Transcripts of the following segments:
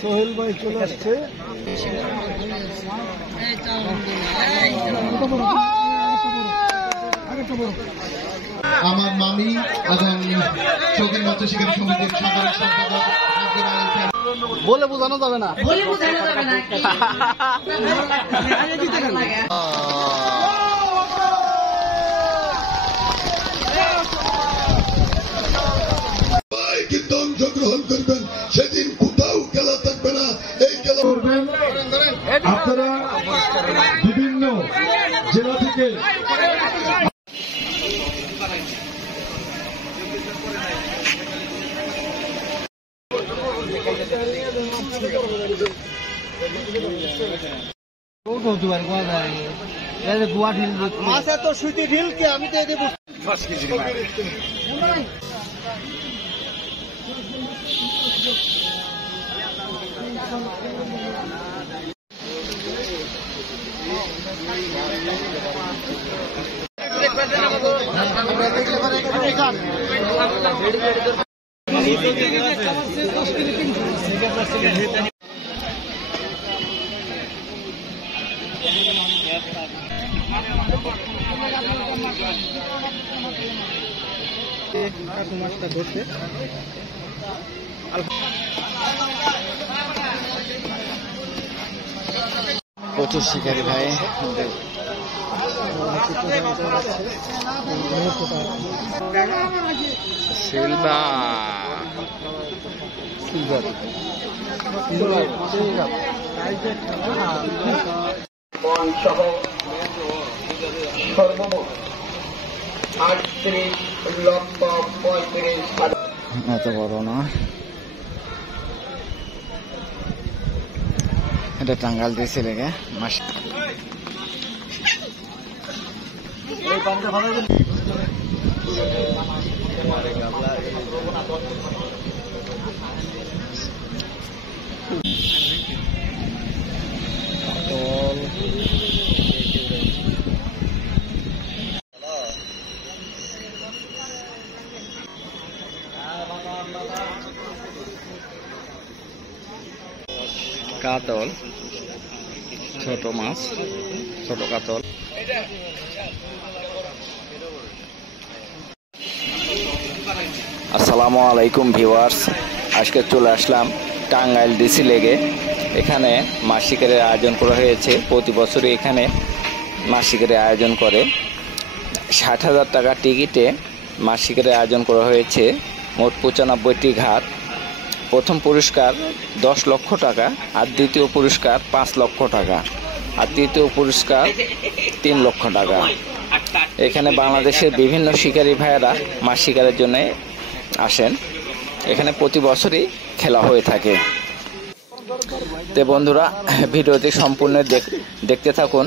সোহেল ভাই চলে আসছে। আমার মামি এবং চৌকির মৎস্য শিকারী সমিতির সাধারণ সম্পাদক বলে বোঝানো যাবে না। কিন্তু অংশগ্রহণ করবেন, সেদিন কোথাও খেলা থাকবে না। এই খেলা করবেন আপনারা বিভিন্ন জেলা থেকে। মাছ এত সুতি ঢিল কে আমি তো এদের 5 কেজি মাছটা ধরছে প্রচুর শিকারী ভাই। সর্বমোট 38,35,000। এত বড় না, এটা টাঙ্গাল দিয়েছে লেগে মাস। কাতল, ছোট মাছ, ছোট কাতল। আসসালামু আলাইকুম ভিউয়ার্স, আজকে চলে আসলাম টাঙ্গাইল ডিসি লেগে। এখানে মাছ শিকারের আয়োজন করা হয়েছে। প্রতি বছরই এখানে মাছ শিকারের আয়োজন করে। 60,000 টাকা টিকিটে মাছ শিকারের আয়োজন করা হয়েছে। মোট 95টি ঘাট। প্রথম পুরস্কার 10 লক্ষ টাকা, আর দ্বিতীয় পুরস্কার 5 লক্ষ টাকা, আর তৃতীয় পুরস্কার 3 লক্ষ টাকা। এখানে বাংলাদেশের বিভিন্ন শিকারী ভাইয়েরা মাছ শিকারের জন্য আসেন। এখানে প্রতি বছরই খেলা হয়ে থাকে। তো বন্ধুরা, ভিডিওটি সম্পূর্ণ দেখতে থাকুন।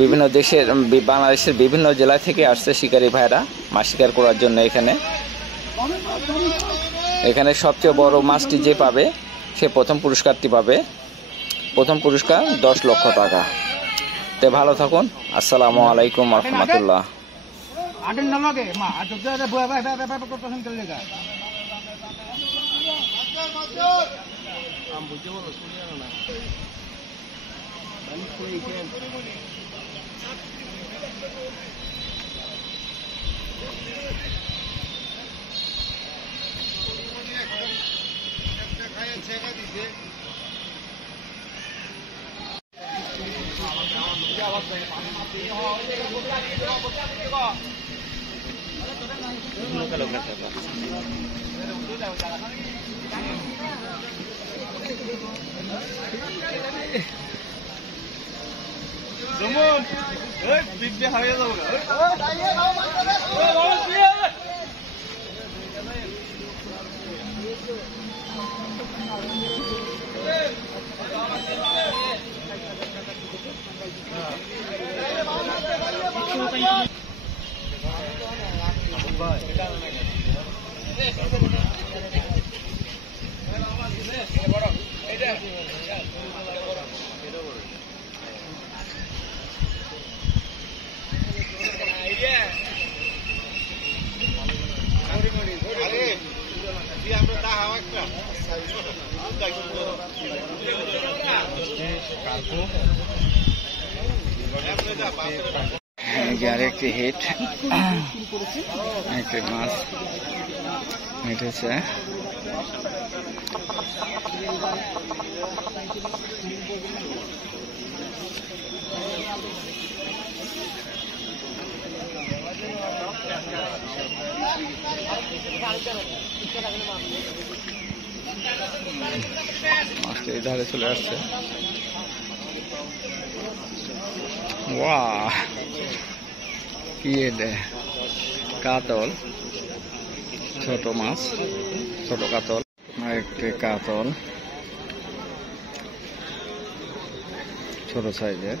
বিভিন্ন দেশের, বাংলাদেশের বিভিন্ন জেলা থেকে আসছে শিকারী ভাইয়েরা মাছ শিকার করার জন্য। এখানে সবচেয়ে বড় মাছটি যে পাবে সে প্রথম পুরস্কারটি পাবে। প্রথম পুরস্কার 10 লক্ষ টাকা। তো ভালো থাকুন। আসসালামু আলাইকুম ওয়া রাহমাতুল্লাহ। আরে আরেকটি হিট, একটি মাছ হিট হচ্ছে। মাছটা এই ধারে চলে আসছে। ওয়াও, কি এটা? কাতল, ছোট মাছ, ছোট কাতল, একটি কাতল ছোট সাইজের।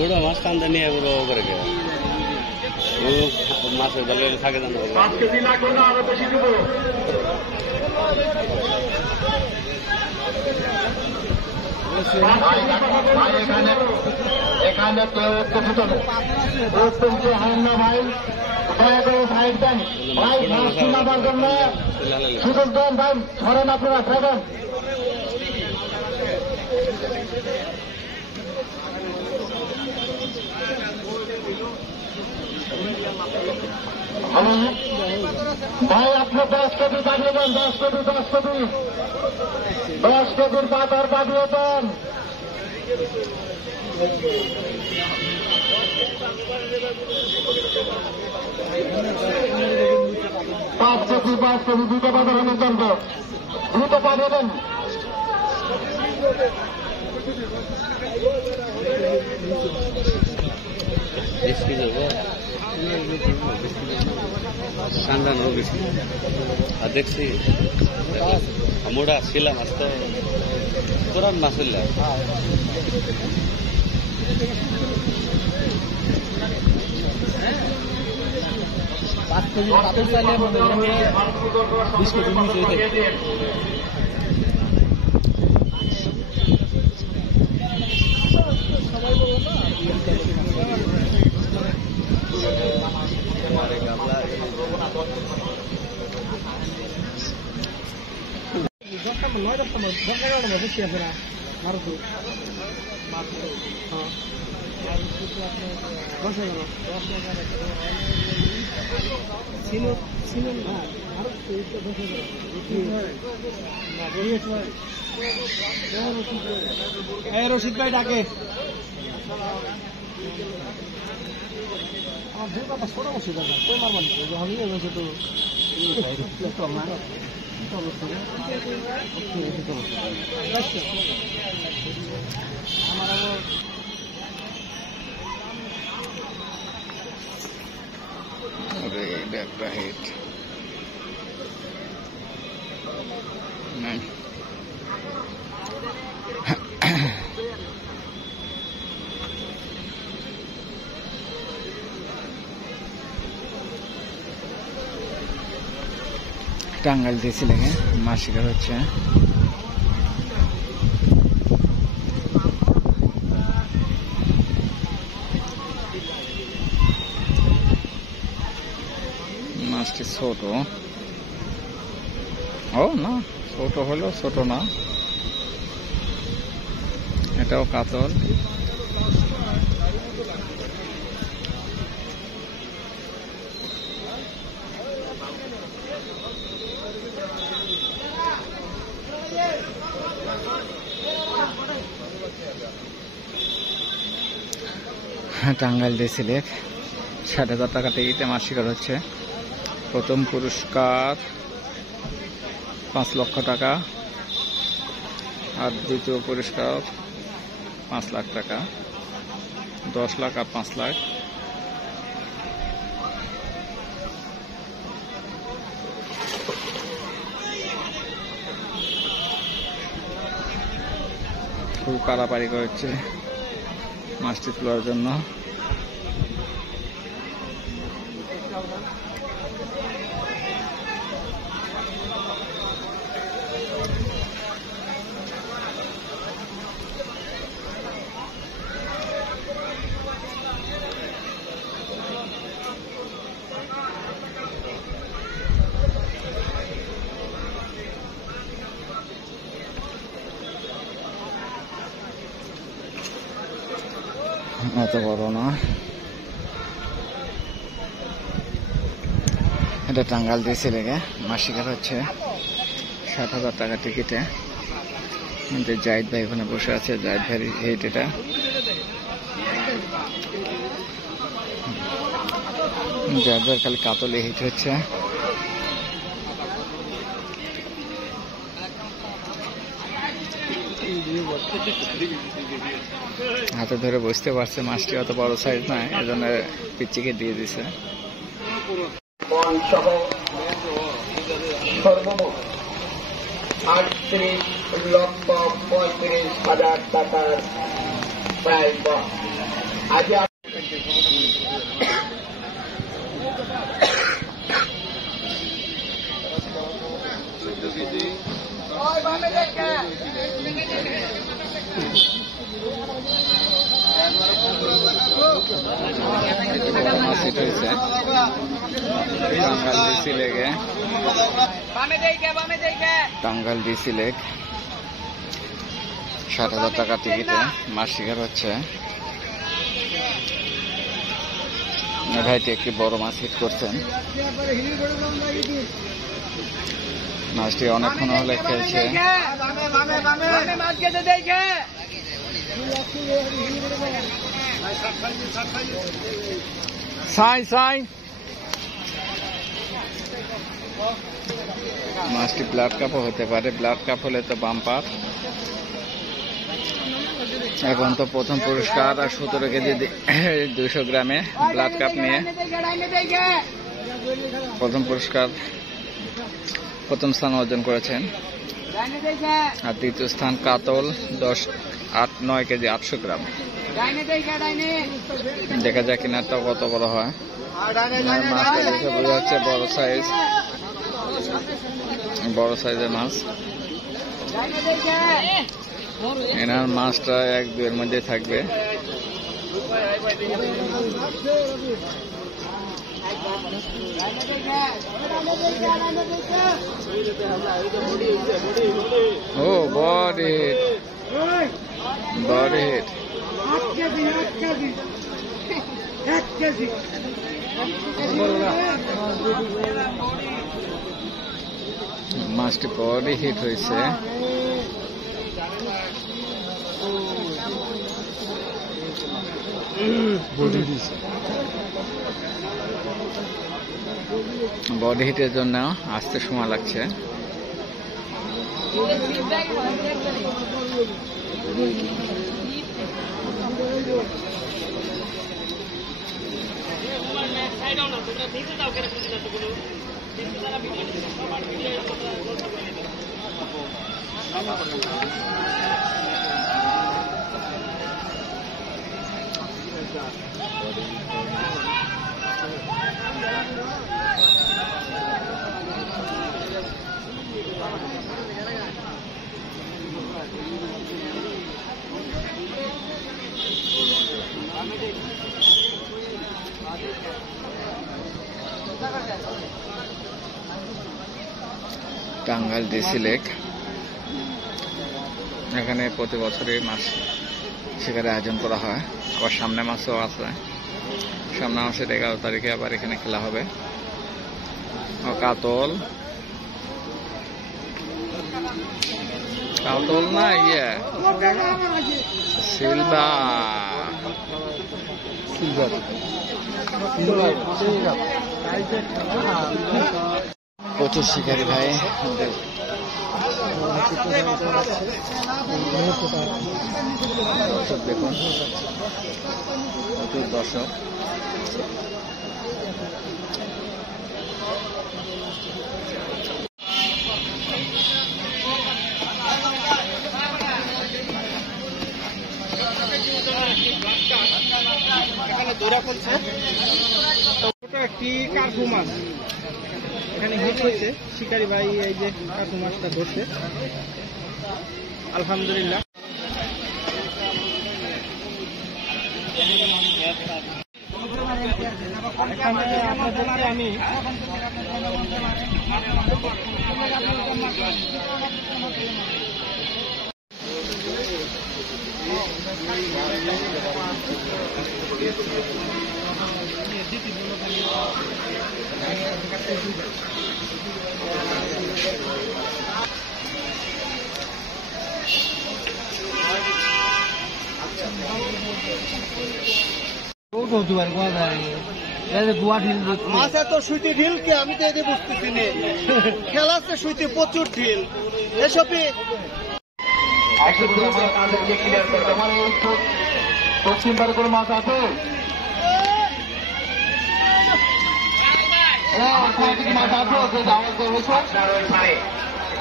বড় মাছ টানতে নিয়ে বড় করে মাছের দলে থাকে এখানে কেউ হয় না ভাই, দয়া করে সাইড দেন ভাই, মাছ নামার জন্য সুযোগ দেন ভাই, ধরেন আপনারা থাকেন। ভাই আপনি 10 কেজি বাড়িয়ে দেন, 10 কেজি 10 কেজি 10 কেজির বাজার বাড়িয়ে দেন। 5 কেজি 5 কেজি দুটো বাজার হলে চলবে, দ্রুত বাড়িয়ে দেন। দেখছি আমরা ছিলাম আসতে পুরান মাছ হইলাম। রশিদ ভাই ডাকে আমার দুই কথা ছোট বসে যাবে কই মারমান আমি এসে তো টাঙ্গাইল দিয়েছিলেন মাছ শিকার হচ্ছে। মাছটি ছোট, ও না ছোট হলো, ছোট না, এটাও কাতল। টাঙ্গাইল ডিসি লেক ৬০,০০০ টাকা টিকিটে মাছ শিকার হচ্ছে। প্রথম পুরস্কার ৫ লক্ষ টাকা, আর দ্বিতীয় পুরস্কার ৫ লাখ টাকা, ১০ লাখ আর ৫ লাখ। খুব পারাপারি করছে মাছটি তোলার জন্য। এত বড় না, এটা টাঙ্গাইল ডিসি লেগে মাছ শিকার হচ্ছে ৬০,০০০ টাকা টিকিটে। জাহিদ ভাই ওখানে বসে আছে, জাহিদ ভাই হিট এটা। জাহিদ ভাই খালি কাতলে হিট হচ্ছে। হাতে ধরে বুঝতে পারছে মাছটি অত বড় সাইজ নয়, এজন্য পিচ্চিকে দিয়ে দিছে। সর্বমোট ৩৮,৩৫,০০০ টাকার প্রায় আজ টাঙ্গাইল ডিসি লেক ৬০,০০০ টাকা টিকিটে মাছ শিকার হচ্ছে। ভাইটি একটি বড় মাছ হিট করছেন। মাছটি অনেকক্ষণ হলে খেলছে। মাছটি ব্লাড কাপও হতে পারে, ব্লাড কাপ হলে তো বাম্পার। এখন তো প্রথম পুরস্কার আর ১৭ কেজি ২০০ গ্রামে ব্লাড কাপ নিয়ে প্রথম পুরস্কার প্রথম স্থান অর্জন করেছেন। আর দ্বিতীয় স্থান কাতল ৯ কেজি ৮০০ গ্রাম। দেখা যায় কিনারটা কত বড় হয়। মাছটা দেখে বোঝা যাচ্ছে বড় সাইজের মাছ। এনার মাছটা ১-২ এর মধ্যে থাকবে। ও বডি হিট। মাছটি বডি হিট হয়েছে। বডি হিটের জন্য আসতে সময় লাগছে। টাঙ্গাইল ডিসি লেক, এখানে প্রতি বছরই মাছ শিকারের আয়োজন করা হয়। আবার সামনে মাসও আছে, সামনে মাসের 11 তারিখে আবার এখানে খেলা হবে। কাতল কাতল না সিলভার প্রচুর শিকারী ভাই, দেখুন প্রচুর দর্শক। একটি কার্পু মাছ এখানে হিট হয়েছে, শিকারি ভাই এই যে কার্পু মাছটা ধরছে, আলহামদুলিল্লাহ। এখানে আপনাদেরকে আমি মাছ এত সুইতে ঢিল কে আমি তো এদের বুঝতেছি না, খেলাচ্ছে সুইতে প্রচুর ঢিল এসবই। পশ্চিমবার করে মাছ আছে, মাছ আছে,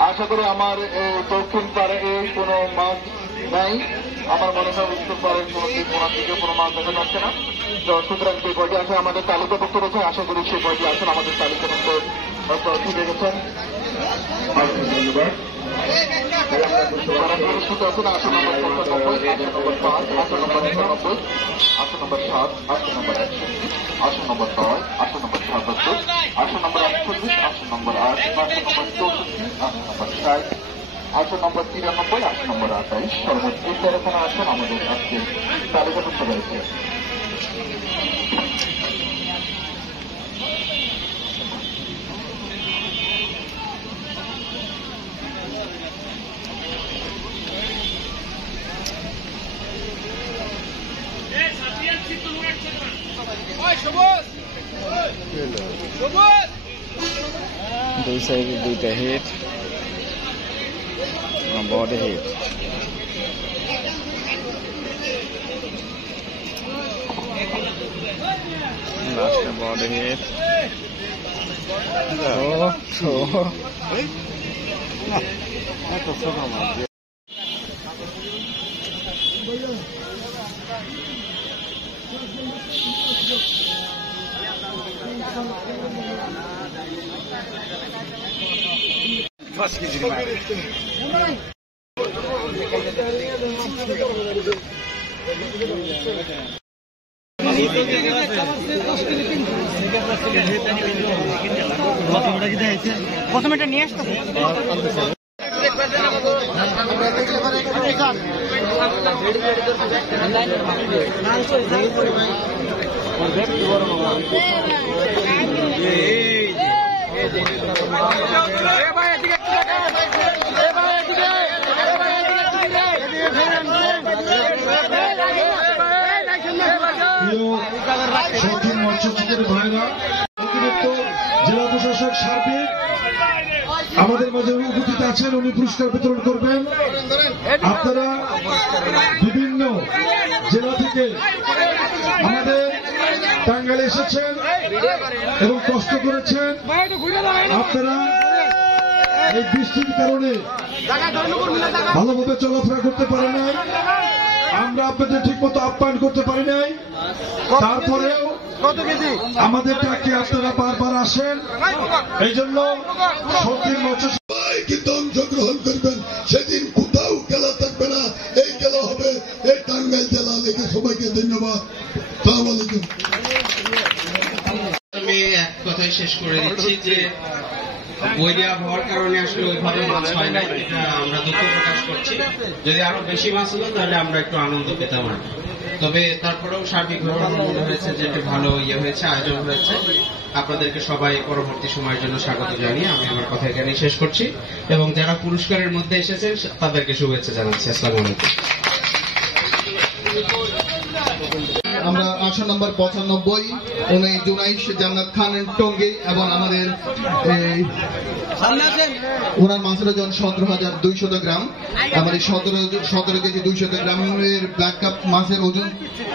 আশা করি আমার দক্ষিণ পাড়ে কোনো মাছ নাই। আমার মনে হয় উত্তর পাড়ের কোনার দিকে কোনো মাছ দেখা যাচ্ছে না। সুতরাং যে বইটি আছে আমাদের তালিকাভুক্ত রয়েছে, আশা করি সেই বইটি আছেন আমাদের তালিকাভুক্ত তুলে গেছেন। ধন্যবাদ। আসন নম্বর 95, আসন নম্বর 5, আসন নম্বর 96, আসন নম্বর 7, আসন নম্বর 61, আসন নম্বর 9, আসন নম্বর 77, আসন নম্বর 48, আসন নম্বর 8, আসন নম্বর 64, আসন নম্বর 60, আসন নম্বর 93, আসন নম্বর 28, সর্বোচ্চ 13খানা আসন আমাদের আজকে তালিকাভুক্ত রয়েছে। দুই সাইডে দুইটা হিট, বডি হিট। লাস্টে বডি হিট। প্রথমে এটা নিয়ে আসতে শৌখিন মৎস্যজীবীদের ভাইরা, অতিরিক্ত জেলা প্রশাসক সার্বিক আমাদের মাঝে উপস্থিত আছেন, উনি পুরস্কার বিতরণ করবেন। আপনারা বিভিন্ন জেলা থেকে আমাদের টাঙ্গাইলে এসেছেন এবং কষ্ট করেছেন। আপনারা এই বৃষ্টির কারণে ভালোভাবে চলাফেরা করতে পারে নাই, আমরা আপনাদের ঠিক মতো আপ্যায়ন করতে পারি নাই। তারপরেও আমাদের ডাকে আপনারা বারবার আসেন, এই জন্য শৌখিন মৎস্য কিন্তু অংশগ্রহণ করবেন। সেদিন কোথাও খেলা থাকবে না, এই খেলা হবে এই টাঙ্গাইল জেলা লেগে। সবাইকে ধন্যবাদ। আসসালামু আলাইকুম। আমি এক কথায় শেষ করে দিচ্ছি যে বই দেওয়া হওয়ার কারণে আসলে ওইভাবে মাছ হয় না, এটা আমরা দুঃখ প্রকাশ করছি। যদি আরো বেশি মাছ হতো তাহলে আমরা একটু আনন্দ পেতাম আর কি। তবে তারপরেও সার্বিকভাবে আমার মনে হয়েছে যে একটি ভালো হয়েছে, আয়োজন হয়েছে। আপনাদেরকে সবাই পরবর্তী সময়ের জন্য স্বাগত জানিয়ে আমি আমার কথা এখানেই শেষ করছি এবং যারা পুরস্কারের মধ্যে এসেছেন তাদেরকে শুভেচ্ছা জানাচ্ছি। আসসালামু আলাইকুম। আমরা আসন নম্বর 95 উনি জুনাইশ জান্নাত খান টঙ্গী এবং আমাদের ওনার মাছের ওজন 17,200 গ্রাম। আমাদের 17 কেজি 200 গ্রামের ব্ল্যাক কাপ মাছের ওজন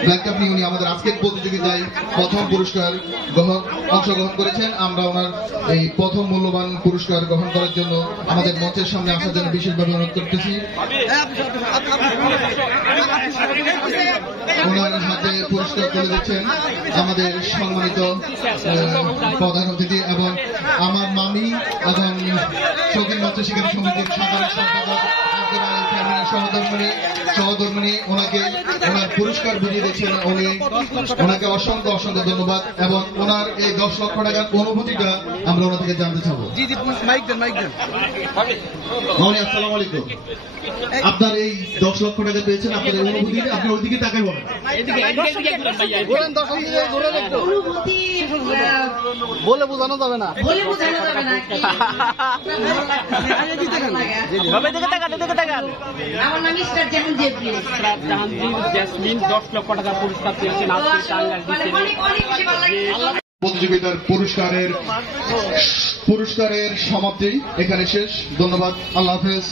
ব্ল্যাক কাপ নিয়ে উনি আমাদের আজকের প্রতিযোগিতায় প্রথম পুরস্কার অংশগ্রহণ করেছেন। আমরা ওনার এই প্রথম মূল্যবান পুরস্কার গ্রহণ করার জন্য আমাদের মঞ্চের সামনে আসার জন্য বিশেষভাবে অনুরোধ করতেছি। ওনার হাতে পুরস্কার তুলে দিচ্ছেন আমাদের সম্মানিত প্রধান অতিথি এবং আমার মামি এবং শৌখিন মৎস্য শিকারী সমিতির সাধারণ সম্পাদক সহধর্মিনী ওনাকে ওনার পুরস্কার বুঝিয়ে দিচ্ছেন। উনি ওনাকে অসংখ্য অসংখ্য ধন্যবাদ এবং ওনার এই 10 লক্ষ টাকার অনুভূতিটা আমরা ওনা থেকে জানতে চাবো। মামনি আসসালামু আলাইকুম। আপনার এই 10 লক্ষ টাকা পেয়েছেন, আপনার অনুভূতি আপনি ওইদিকে তাকাই বলেন। অনুভূতি বলে বোঝানো যাবে না। বলে বোঝানো যাবে না কি। আমার নাম মিস্টার জাহান জেসমিন 10 লক্ষ টাকা পুরস্কার পেয়েছেন আজকে টাঙ্গাইল ডিসি। প্রতিযোগিতার পুরস্কারের সমাপ্তি এখানে শেষ। ধন্যবাদ, আল্লাহ হাফেজ।